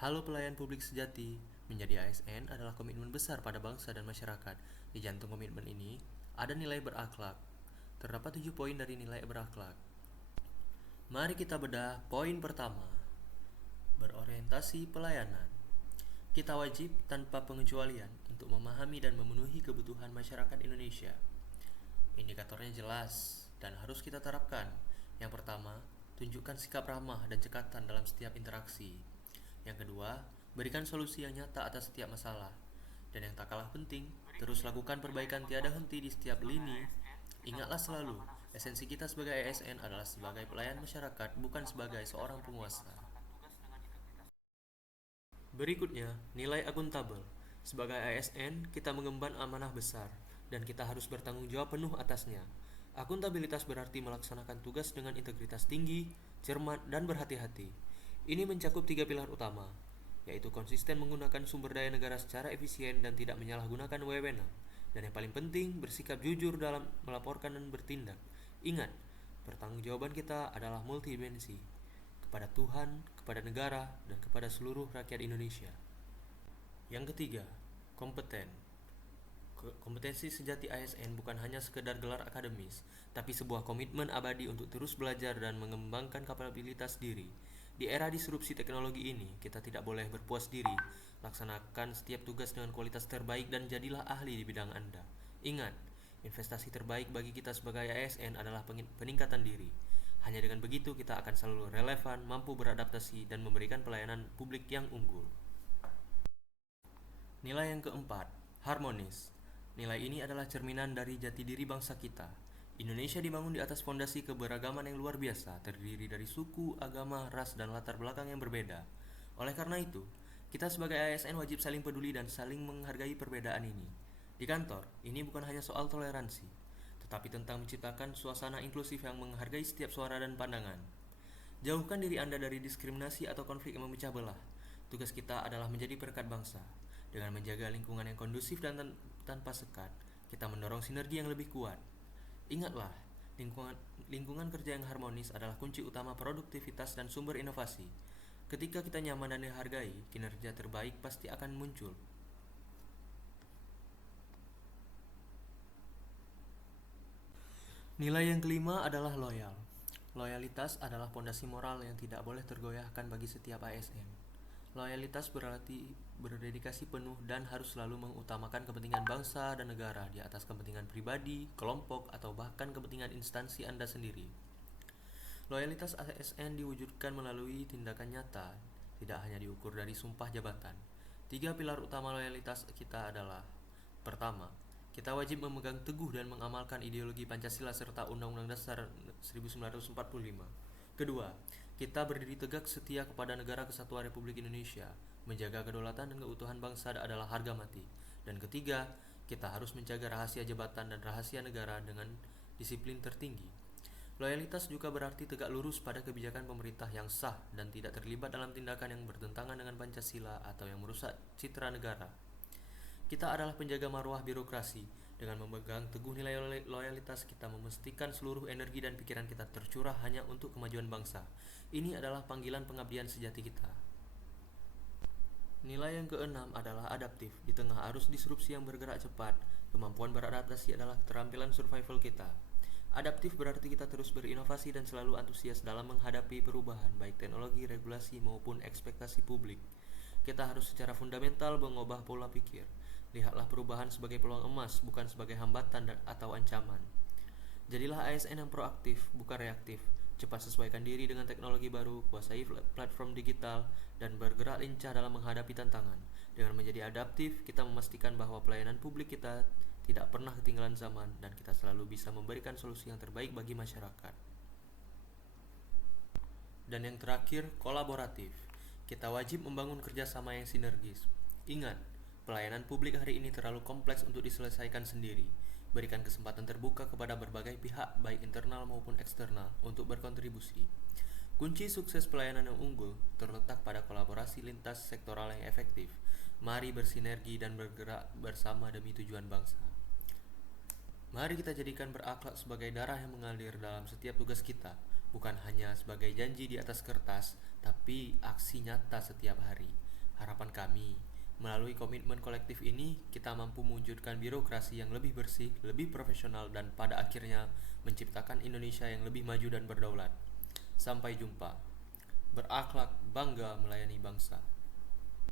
Halo pelayan publik sejati, menjadi ASN adalah komitmen besar pada bangsa dan masyarakat. Di jantung komitmen ini, ada nilai berakhlak. Terdapat 7 poin dari nilai berakhlak. Mari kita bedah poin pertama. Berorientasi pelayanan. Kita wajib tanpa pengecualian untuk memahami dan memenuhi kebutuhan masyarakat Indonesia. Indikatornya jelas dan harus kita terapkan. Yang pertama, tunjukkan sikap ramah dan cekatan dalam setiap interaksi. Yang kedua, berikan solusi yang nyata atas setiap masalah. Dan yang tak kalah penting, terus lakukan perbaikan tiada henti di setiap lini. Ingatlah selalu, esensi kita sebagai ASN adalah sebagai pelayan masyarakat, bukan sebagai seorang penguasa. Berikutnya, nilai akuntabel. Sebagai ASN, kita mengemban amanah besar, dan kita harus bertanggung jawab penuh atasnya. Akuntabilitas berarti melaksanakan tugas dengan integritas tinggi, cermat, dan berhati-hati. Ini mencakup 3 pilar utama, yaitu konsisten menggunakan sumber daya negara secara efisien dan tidak menyalahgunakan wewenang. Dan yang paling penting, bersikap jujur dalam melaporkan dan bertindak. Ingat, pertanggungjawaban kita adalah multidimensi, kepada Tuhan, kepada negara, dan kepada seluruh rakyat Indonesia. Yang ketiga, kompeten. Kompetensi sejati ASN bukan hanya sekedar gelar akademis, tapi sebuah komitmen abadi untuk terus belajar dan mengembangkan kapabilitas diri. Di era disrupsi teknologi ini, kita tidak boleh berpuas diri. Laksanakan setiap tugas dengan kualitas terbaik dan jadilah ahli di bidang Anda. Ingat, investasi terbaik bagi kita sebagai ASN adalah peningkatan diri. Hanya dengan begitu kita akan selalu relevan, mampu beradaptasi, dan memberikan pelayanan publik yang unggul. Nilai yang keempat, harmonis. Nilai ini adalah cerminan dari jati diri bangsa kita. Indonesia dibangun di atas fondasi keberagaman yang luar biasa, terdiri dari suku, agama, ras, dan latar belakang yang berbeda. Oleh karena itu, kita sebagai ASN wajib saling peduli dan saling menghargai perbedaan ini. Di kantor, ini bukan hanya soal toleransi, tetapi tentang menciptakan suasana inklusif yang menghargai setiap suara dan pandangan. Jauhkan diri Anda dari diskriminasi atau konflik yang memecah belah. Tugas kita adalah menjadi perekat bangsa. Dengan menjaga lingkungan yang kondusif dan tanpa sekat, kita mendorong sinergi yang lebih kuat. Ingatlah, lingkungan kerja yang harmonis adalah kunci utama produktivitas dan sumber inovasi. Ketika kita nyaman dan dihargai, kinerja terbaik pasti akan muncul. Nilai yang kelima adalah loyal. Loyalitas adalah pondasi moral yang tidak boleh tergoyahkan bagi setiap ASN. Loyalitas berarti berdedikasi penuh dan harus selalu mengutamakan kepentingan bangsa dan negara di atas kepentingan pribadi, kelompok, atau bahkan kepentingan instansi Anda sendiri. Loyalitas ASN diwujudkan melalui tindakan nyata, tidak hanya diukur dari sumpah jabatan. 3 pilar utama loyalitas kita adalah: pertama, kita wajib memegang teguh dan mengamalkan ideologi Pancasila serta Undang-Undang Dasar 1945. Kedua, kita berdiri tegak setia kepada Negara Kesatuan Republik Indonesia. Menjaga kedaulatan dan keutuhan bangsa adalah harga mati. Dan ketiga, kita harus menjaga rahasia jabatan dan rahasia negara dengan disiplin tertinggi. Loyalitas juga berarti tegak lurus pada kebijakan pemerintah yang sah dan tidak terlibat dalam tindakan yang bertentangan dengan Pancasila atau yang merusak citra negara. Kita adalah penjaga marwah birokrasi. Dengan memegang teguh nilai loyalitas, kita memastikan seluruh energi dan pikiran kita tercurah hanya untuk kemajuan bangsa. Ini adalah panggilan pengabdian sejati kita. Nilai yang keenam adalah adaptif. Di tengah arus disrupsi yang bergerak cepat, kemampuan beradaptasi adalah keterampilan survival kita. Adaptif berarti kita terus berinovasi dan selalu antusias dalam menghadapi perubahan, baik teknologi, regulasi, maupun ekspektasi publik. Kita harus secara fundamental mengubah pola pikir. Lihatlah perubahan sebagai peluang emas, bukan sebagai hambatan atau ancaman. Jadilah ASN yang proaktif, bukan reaktif. Cepat sesuaikan diri dengan teknologi baru, kuasai platform digital, dan bergerak lincah dalam menghadapi tantangan. Dengan menjadi adaptif, kita memastikan bahwa pelayanan publik kita tidak pernah ketinggalan zaman dan kita selalu bisa memberikan solusi yang terbaik bagi masyarakat. Dan yang terakhir, kolaboratif. Kita wajib membangun kerjasama yang sinergis. Ingat, pelayanan publik hari ini terlalu kompleks untuk diselesaikan sendiri. Berikan kesempatan terbuka kepada berbagai pihak, baik internal maupun eksternal, untuk berkontribusi. Kunci sukses pelayanan yang unggul terletak pada kolaborasi lintas sektoral yang efektif. Mari bersinergi dan bergerak bersama demi tujuan bangsa. Mari kita jadikan berakhlak sebagai darah yang mengalir dalam setiap tugas kita, bukan hanya sebagai janji di atas kertas, tapi aksi nyata setiap hari. Harapan kami, melalui komitmen kolektif ini, kita mampu mewujudkan birokrasi yang lebih bersih, lebih profesional, dan pada akhirnya menciptakan Indonesia yang lebih maju dan berdaulat. Sampai jumpa. Berakhlak, bangga melayani bangsa.